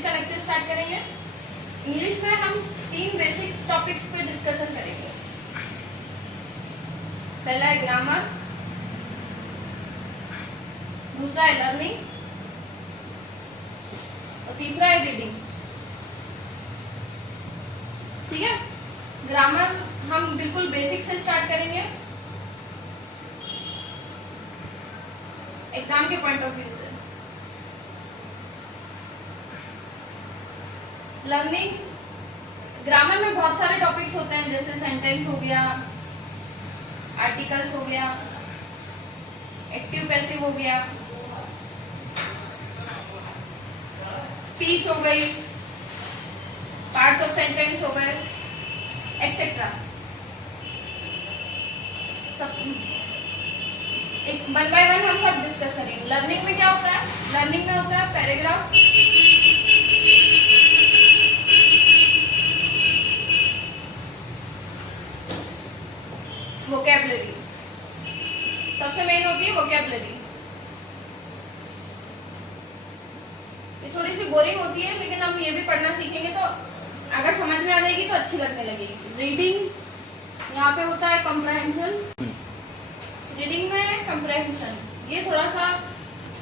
English का lecture start करेंगे। English में हम 3 बेसिक टॉपिक्स पे डिस्कशन करेंगे। पहला है ग्रामर, दूसरा है लर्निंग और तीसरा है रीडिंग। ठीक है, ग्रामर हम बिल्कुल बेसिक से स्टार्ट करेंगे एग्जाम के पॉइंट ऑफ व्यू से। लर्निंग, ग्रामर में बहुत सारे टॉपिक्स होते हैं, जैसे सेंटेंस हो गया, आर्टिकल्स हो गया, एक्टिव पैसिव हो गया, स्पीच हो गई, पार्ट्स ऑफ सेंटेंस हो गए, एक्सेट्रा। सब एक 1 बाय 1 हम सब डिस्कस करेंगे। लर्निंग में क्या होता है? लर्निंग में होता है पैराग्राफ, वोकैबुलरी, सबसे मेन होती है वोकैबुलरी। ये थोड़ी सी बोरिंग होती है, लेकिन हम ये भी पढ़ना सीखेंगे तो अगर समझ में आ जाएगी तो अच्छी लगने लगेगी। रीडिंग, यहाँ पे होता है कंप्रहेंशन। रीडिंग में कंप्रहेंशन, ये थोड़ा सा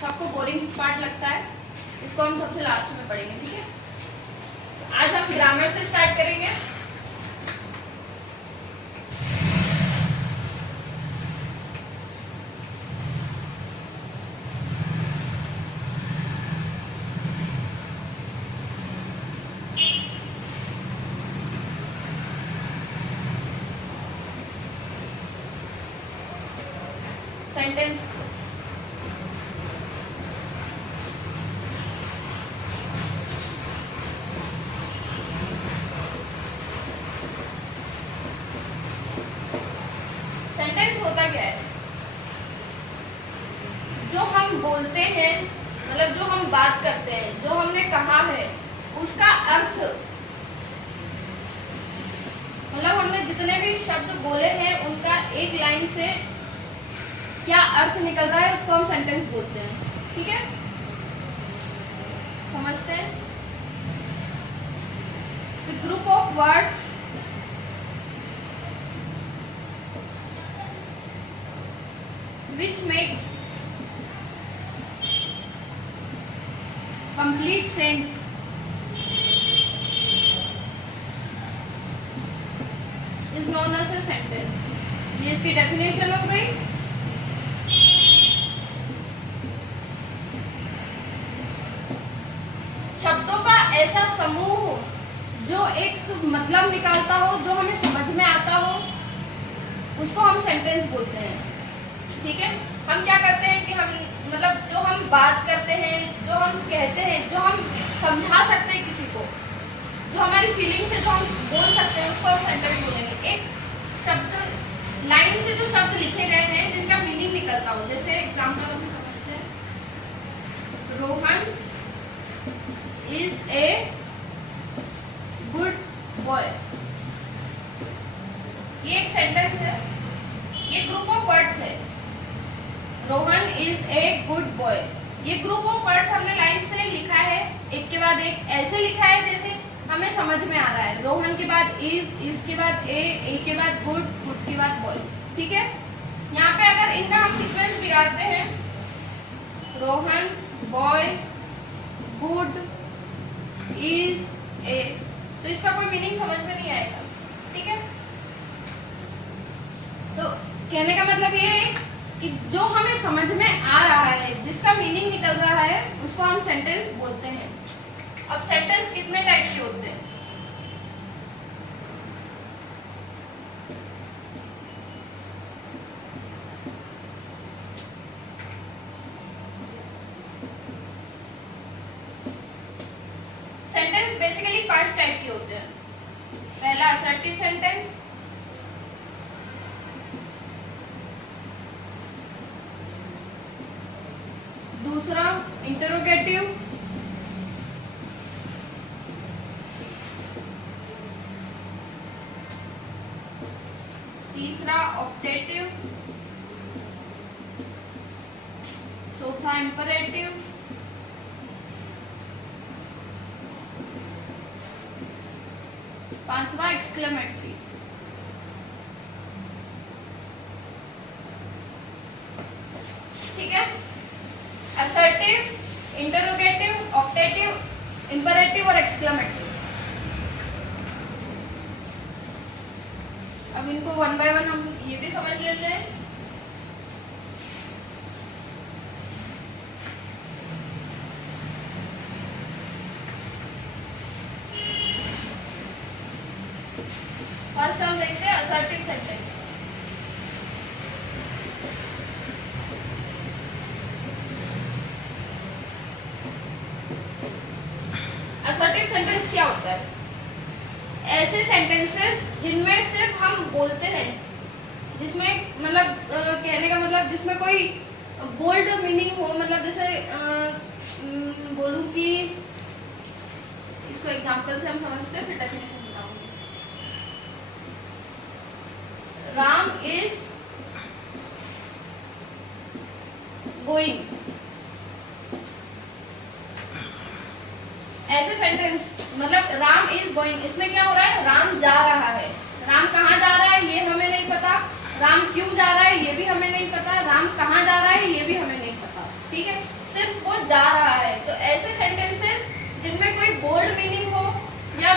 सबको बोरिंग पार्ट लगता है, इसको हम सबसे लास्ट में पढ़ेंगे। ठीक है, आज हम ग्रामर से स्टार्ट करेंगे। सेंटेंस, सेंटेंस होता क्या है? जो हम बोलते हैं, मतलब जो हम बात करते हैं, जो हमने कहा है, उसका अर्थ, मतलब हमने जितने भी शब्द बोले हैं उनका एक लाइन से क्या अर्थ निकल रहा है, उसको हम सेंटेंस बोलते हैं। ठीक है, समझते हैं? The group of words which makes complete sense is known as a sentence। ये इसकी डेफिनेशन हो गई। शब्दों का ऐसा समूह जो एक मतलब निकालता हो, जो हमें समझ में आता हो, उसको हम सेंटेंस बोलते हैं। ठीक है, हम क्या करते हैं कि हम, मतलब जो हम बात करते हैं, जो हम कहते हैं, जो हम समझा सकते हैं किसी को, जो हमारी फीलिंग से जो हम बोल सकते हैं, उसको हम सेंटेंस बोलेंगे। एक शब्द, लाइन से जो शब्द लिखे गए हैं जिनका मीनिंग निकलता हो, जैसे एग्जाम्पल हम समझते हैं, Rohan is a good boy. ये एक सेंटेंस है, ये ग्रुप ऑफ वर्ड्स है। Rohan is a good boy, ये ग्रुप ऑफ वर्ड्स हमने लाइन से लिखा है, एक के बाद एक ऐसे लिखा है जैसे हमें समझ में आ रहा है। रोहन के बाद इज के बाद ए के बाद गुड, गुड के बाद बॉय। ठीक है, यहाँ पे अगर इनका हम सीक्वेंस बिगाड़ते हैं, रोहन, बॉय, गुड, इज, ए, तो इसका कोई मीनिंग समझ में नहीं आएगा। ठीक है, तो कहने का मतलब ये है कि जो हमें समझ में आ रहा है, जिसका मीनिंग निकल रहा है, उसको हम सेंटेंस बोलते हैं। अब सेंटेंस कितने टाइप के होते हैं? सेंटेंस बेसिकली 5 टाइप के होते हैं। पहला असर्टिव सेंटेंस, दूसरा इंटरोगेटिव, तीसरा ऑप्टेटिव, चौथा इंपरेटिव पांचवा एक्सक्लेमेटरी। ठीक है, असर्टिव, इंटरोगेटिव, ऑप्टेटिव, इंपरेटिव और एक्सक्लेमेटरी। अब इनको वन बाय वन हम ये भी समझ लेते हैं। फर्स्ट हम देखते हैं असर्टिव सेंटेंस। असर्टिव सेंटेंस क्या होता है? ऐसे सेंटेंसेस जिनमें सिर्फ हम बोलते हैं, जिसमें मतलब कहने का मतलब जिसमें कोई बोल्ड मीनिंग हो, मतलब जैसे बोलूं कि इसको एग्जांपल से हम समझते हैं, फिर डेफिनेशन बताऊंगी। राम इज गोइंग, ऐसे सेंटेंस मतलब राम इज गोइंग, इसमें क्या हो रहा है? राम जा रहा है। राम कहाँ जा रहा है ये हमें नहीं पता, राम क्यों जा रहा है ये भी हमें नहीं पता, राम कहाँ जा रहा है ये भी हमें नहीं पता। ठीक है, सिर्फ वो जा रहा है। तो ऐसे सेंटेंसेस जिनमें कोई बोल्ड मीनिंग हो या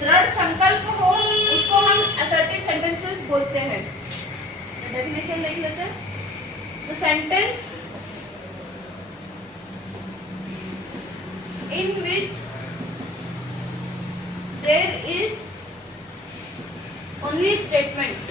दृढ़ संकल्प हो, उसको हम असर्टिव सेंटेंसेस बोलते हैं। डेफिनेशन देख लेते हैं। The sentence in which there is only statement,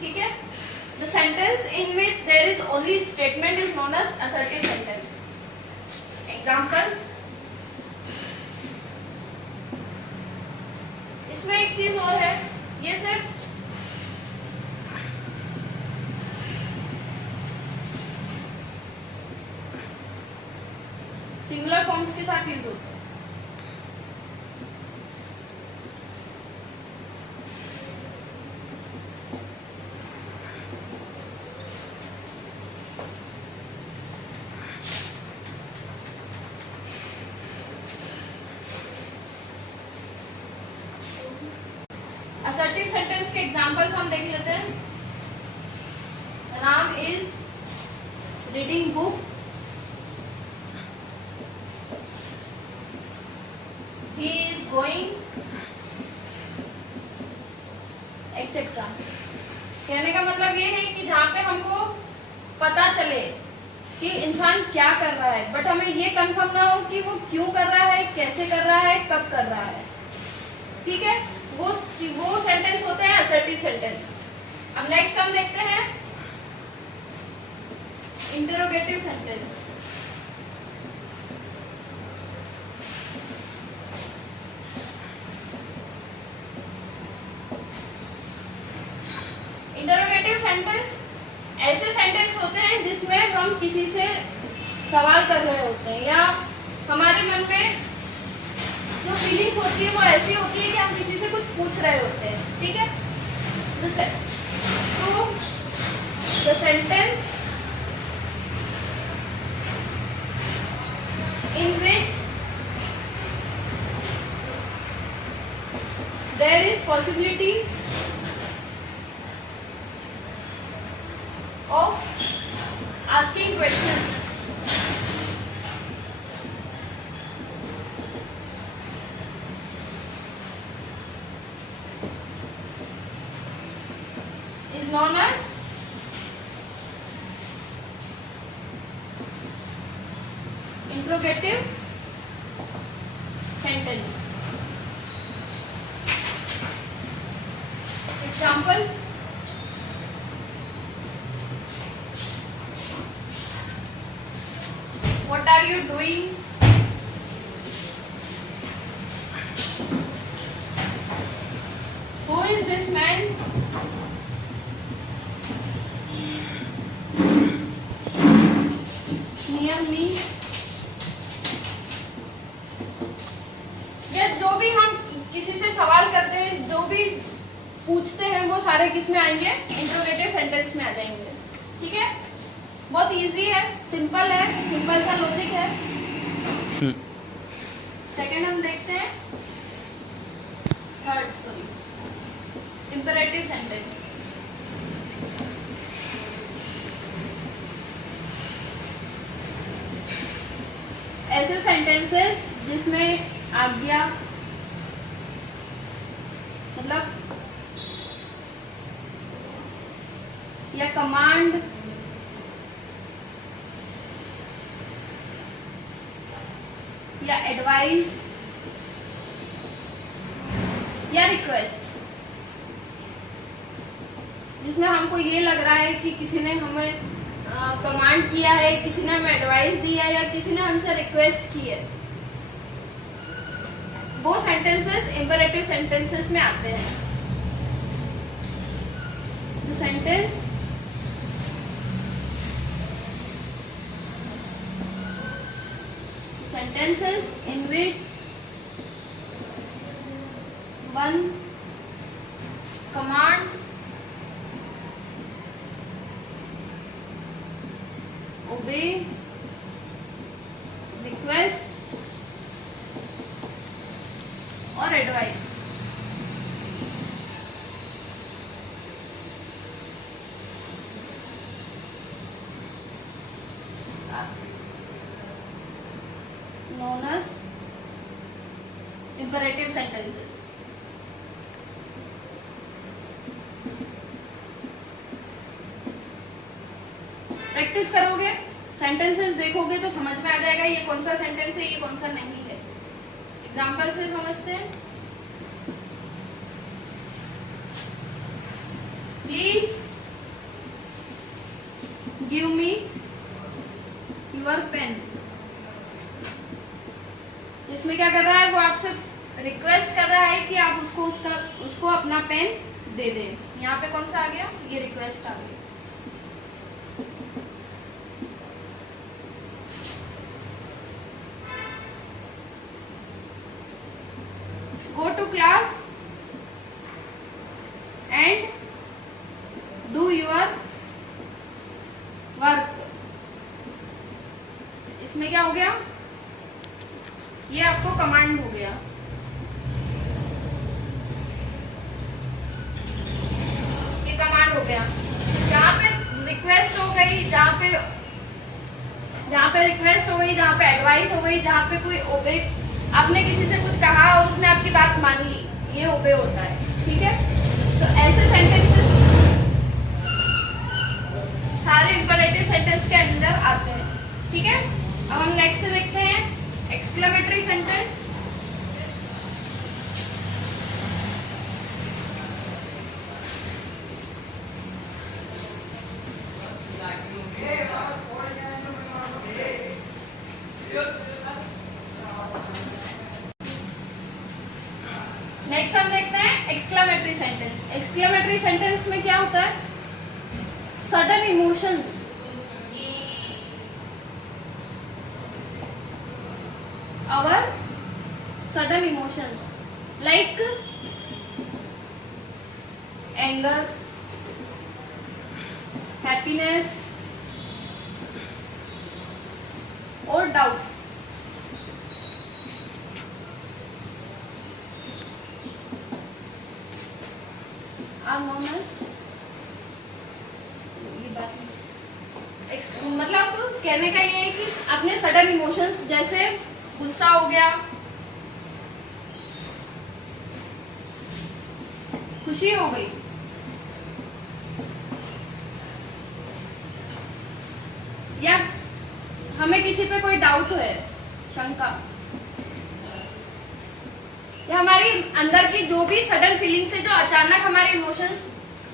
ठीक है। The sentence in which there is only statement is known as assertive sentence. Examples. इसमें एक चीज और है, ये सिर्फ सिंगुलर फॉर्म्स के साथ यूज होता है। असर्टिव सेंटेंस के एग्जांपल्स हम देख लेते हैं। Ram is reading book, he is going, etcetera. कहने का मतलब ये है कि जहाँ पे हमको पता चले कि इंसान क्या कर रहा है, बट हमें ये कंफर्म ना हो कि वो क्यों कर रहा है, कैसे कर रहा है, कब कर रहा है। ठीक है, वो सेंटेंस होते हैं असर्टिव सेंटेंस। अब नेक्स्ट हम देखते हैं इंटरोगेटिव सेंटेंस। इंटरोगेटिव सेंटेंस ऐसे सेंटेंस होते हैं जिसमें हम किसी से सवाल कर रहे होते हैं या हमारे मन में जो फीलिंग्स होती है वो ऐसी होती है कि हम किसी से कुछ पूछ रहे होते हैं। ठीक है, तो the sentence in which there is possibility of asking questions is known as interrogative sentence. Example: what are you doing? Who is this man? Near me. सवाल करते हैं, जो भी पूछते हैं वो सारे किस में आएंगे, इंट्रोगेटिव सेंटेंस में आ जाएंगे। ठीक है, बहुत इजी है, सिंपल सा लॉजिक है। सेकंड हम देखते हैं, इंपेरेटिव सेंटेंस। ऐसे सेंटेंसेस जिसमें आज्ञा मतलब या कमांड या एडवाइस या रिक्वेस्ट, जिसमें हमको ये लग रहा है कि किसी ने हमें कमांड किया है, किसी ने हमें एडवाइस दिया या किसी ने हमसे रिक्वेस्ट की है, वो सेंटेंसेस इंपेरेटिव सेंटेंसेस में आते हैं। The sentences in which one commands, obey, request और advice. known as imperative sentences। Practice करोगे, सेंटेंसेस देखोगे तो समझ में आ जाएगा ये कौन सा सेंटेंस है, ये कौन सा नहीं है। एग्जाम्पल से समझते हैं। Please give me your pen. इसमें क्या कर रहा है, वो आपसे रिक्वेस्ट कर रहा है कि आप उसको अपना पेन दे दें। यहाँ पे कौन सा आ गया, ये रिक्वेस्ट आ गया। Go to class and do your work। इसमें क्या हो गया, ये आपको कमांड हो गया। ये कमांड हो गया। जहाँ पे रिक्वेस्ट हो गई, जहाँ पे रिक्वेस्ट हो गई, जहाँ पे एडवाइस हो गई, जहाँ पे कोई ओबे, आपने किसी से कुछ कहा और उसने आपकी बात मान ली, ये ओबे होता है। ठीक है, तो ऐसे सेंटेंसेस सारे इंपेरेटिव सेंटेंस के अंदर आते हैं। ठीक है, अब हम नेक्स्ट देखते हैं एक्सक्लेमेटरी सेंटेंस। नेक्स्ट हम देखते हैं एक्सक्लेमेटरी सेंटेंस। एक्सक्लेमेटरी सेंटेंस में क्या होता है, sudden emotions our sudden emotions like anger, happiness or doubt are known as, मतलब कहने का ये है कि अपने सडन इमोशंस, जैसे गुस्सा हो गया, खुशी हो गई, या हमें किसी पे कोई डाउट है, शंका, या हमारी अंदर की जो भी सडन फीलिंग्स है, जो अचानक हमारे इमोशंस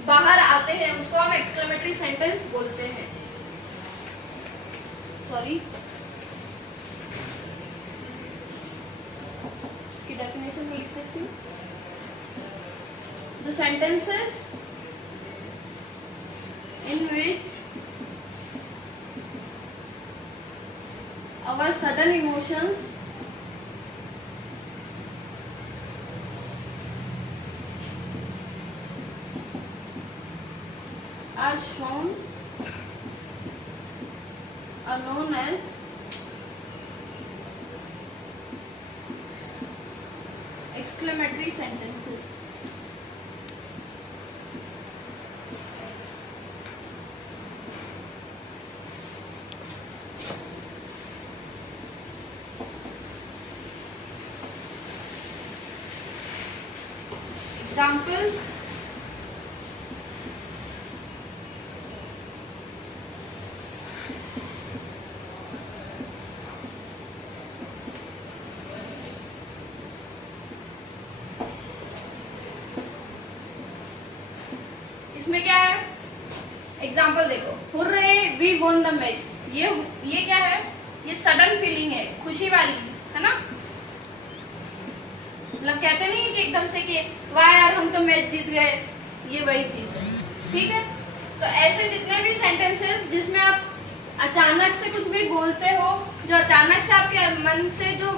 बाहर आते हैं, उसको हम एक्सक्लेमेटरी सेंटेंस बोलते हैं। सॉरी, डेफिनेशन में लिख देती हूँ। The sentences in which our sudden emotions are known as exclamatory sentences. Examples: इसमें क्या है? एग्जाम्पल देखो, hurray we won the match. ये क्या है? ये सडन फीलिंग है, खुशी वाली, है ना? मतलब कहते नहीं कि एकदम से कि वाह यार हम तो मैच जीत गए, ये वही चीज है। ठीक है, तो ऐसे जितने भी सेंटेंसेस जिसमें आप अचानक से कुछ भी बोलते हो, जो अचानक से आपके मन से जो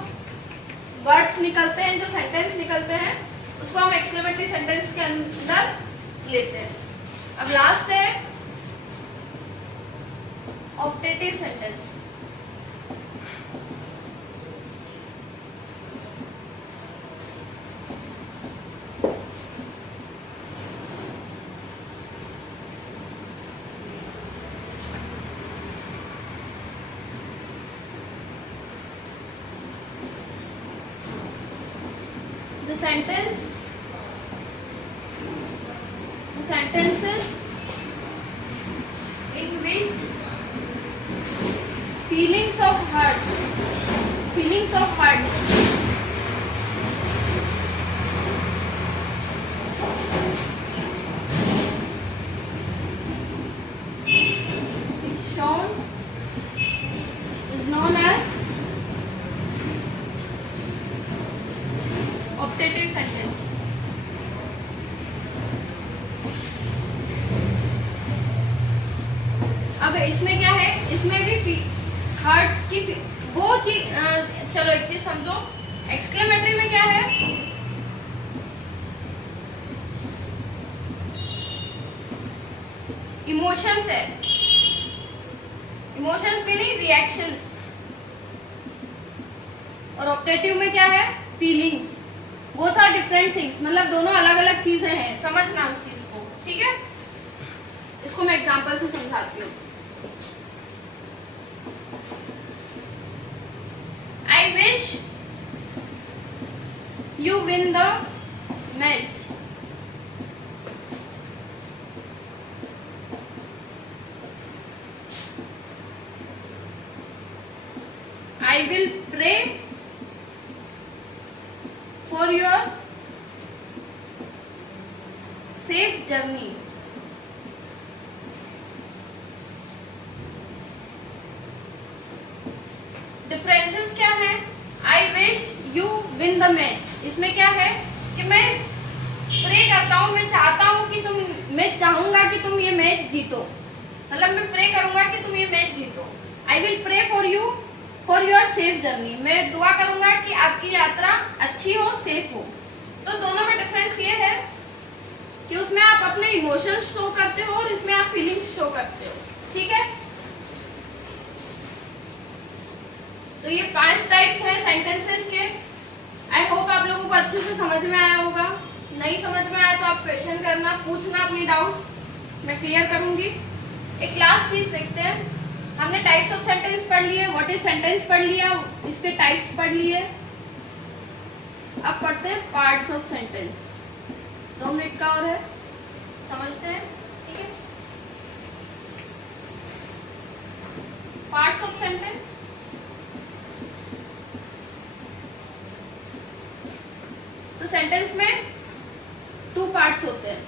वर्ड्स निकलते हैं, जो सेंटेंस निकलते हैं, उसको हम एक्सक्लेमेटरी सेंटेंस के अंदर लेते हैं। अब लास्ट है optative sentence. The sentences in which feelings of hurt is shown is known as optative sentence. अब इसमें क्या है? इसमें भी हार्ट्स की वो चीज, चलो एक चीज समझो, एक्सक्लेमेटरी में क्या है? इमोशंस है, इमोशंस भी नहीं, रिएक्शंस। और ऑप्टेटिव में क्या है? फीलिंग्स। वो था डिफरेंट थिंग्स, मतलब दोनों अलग अलग चीजें हैं, समझना उस चीज को। ठीक है, इसको मैं एग्जांपल से समझाती हूँ। I wish you win the match. I will pray for your safe journey. Differences क्या है? I wish you win the match, इसमें क्या है कि मैं प्रे करता हूँ, मैं चाहता हूँ कि मैं चाहूंगा कि तुम ये मैच जीतो, मतलब मैं प्रे करूंगा कि तुम ये मैच जीतो। I will pray for you for your safe journey, मैं दुआ करूंगा कि आपकी यात्रा अच्छी हो, सेफ हो। तो दोनों में डिफरेंस ये है कि उसमें आप अपने इमोशंस शो करते हो और इसमें आप फीलिंग्स शो करते हो। ठीक है, तो ये 5 टाइप्स हैं सेंटेंसेस के। आई होप आप लोगों को अच्छे से समझ में आया होगा। नहीं समझ में आया तो आप क्वेश्चन करना, पूछना अपनी डाउट्स, मैं क्लियर करूंगी। एक लास्ट चीज देखते हैं, हमने टाइप्स ऑफ सेंटेंस पढ़ लिए, व्हाट इज सेंटेंस पढ़ लिया, इसके टाइप्स पढ़ लिए। अब पढ़ते हैं पार्ट्स ऑफ सेंटेंस। 2 मिनट का और है, समझते हैं। ठीक है, पार्ट्स ऑफ सेंटेंस। तो सेंटेंस में 2 पार्ट्स होते हैं।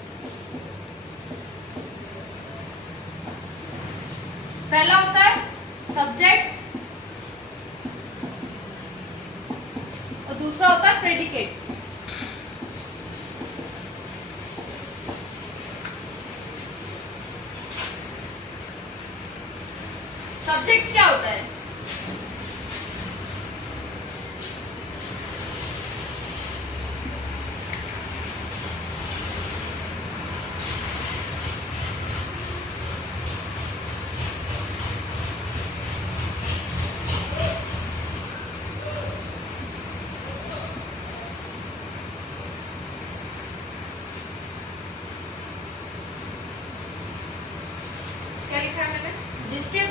पहला होता है सब्जेक्ट और दूसरा होता है प्रेडिकेट। सब्जेक्ट क्या होता है?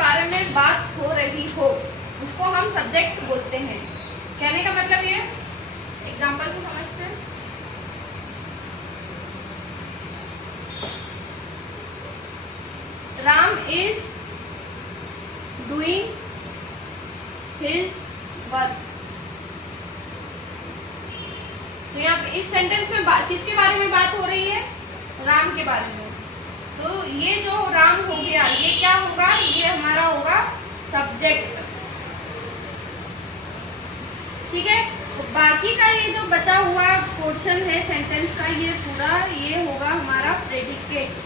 बारे में बात हो रही हो उसको हम सब्जेक्ट बोलते हैं। कहने का मतलब ये, एग्जाम्पल से समझते हैं। Ram is doing his work. तो यहाँ इस सेंटेंस में किसके बारे में बात हो रही है? राम के बारे में। तो ये जो राम हो गया, ये क्या होगा? ये हमारा होगा सब्जेक्ट। ठीक है। तो बाकी का ये जो बचा हुआ पोर्शन है सेंटेंस का, ये पूरा ये होगा हमारा प्रेडिकेट।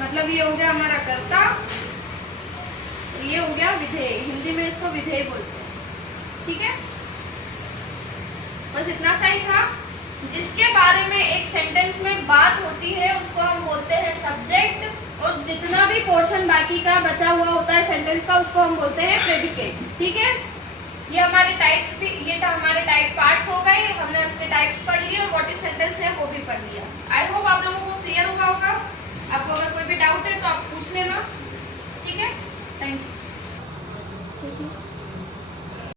मतलब ये हो गया हमारा कर्ता, ये हो गया विधेय। हिंदी में इसको विधेय बोलते हैं। ठीक है, बस इतना सा ही था। जिसके बारे में एक सेंटेंस में बात होती है उसको हम बोलते हैं सब्जेक्ट, और जितना भी पोर्शन बाकी का बचा हुआ होता है सेंटेंस का उसको हम बोलते हैं प्रेडिकेट। ठीक है, ये हमारे टाइप्स भी, ये था हमारे टाइप पार्ट्स हो गए। हमने उसके टाइप्स पढ़ लिए और व्हाट इज सेंटेंस है वो भी पढ़ लिया। आई होप आप लोगों को क्लियर होगा। आपको अगर कोई भी डाउट है तो आप पूछ लेना। ठीक है, थैंक यू।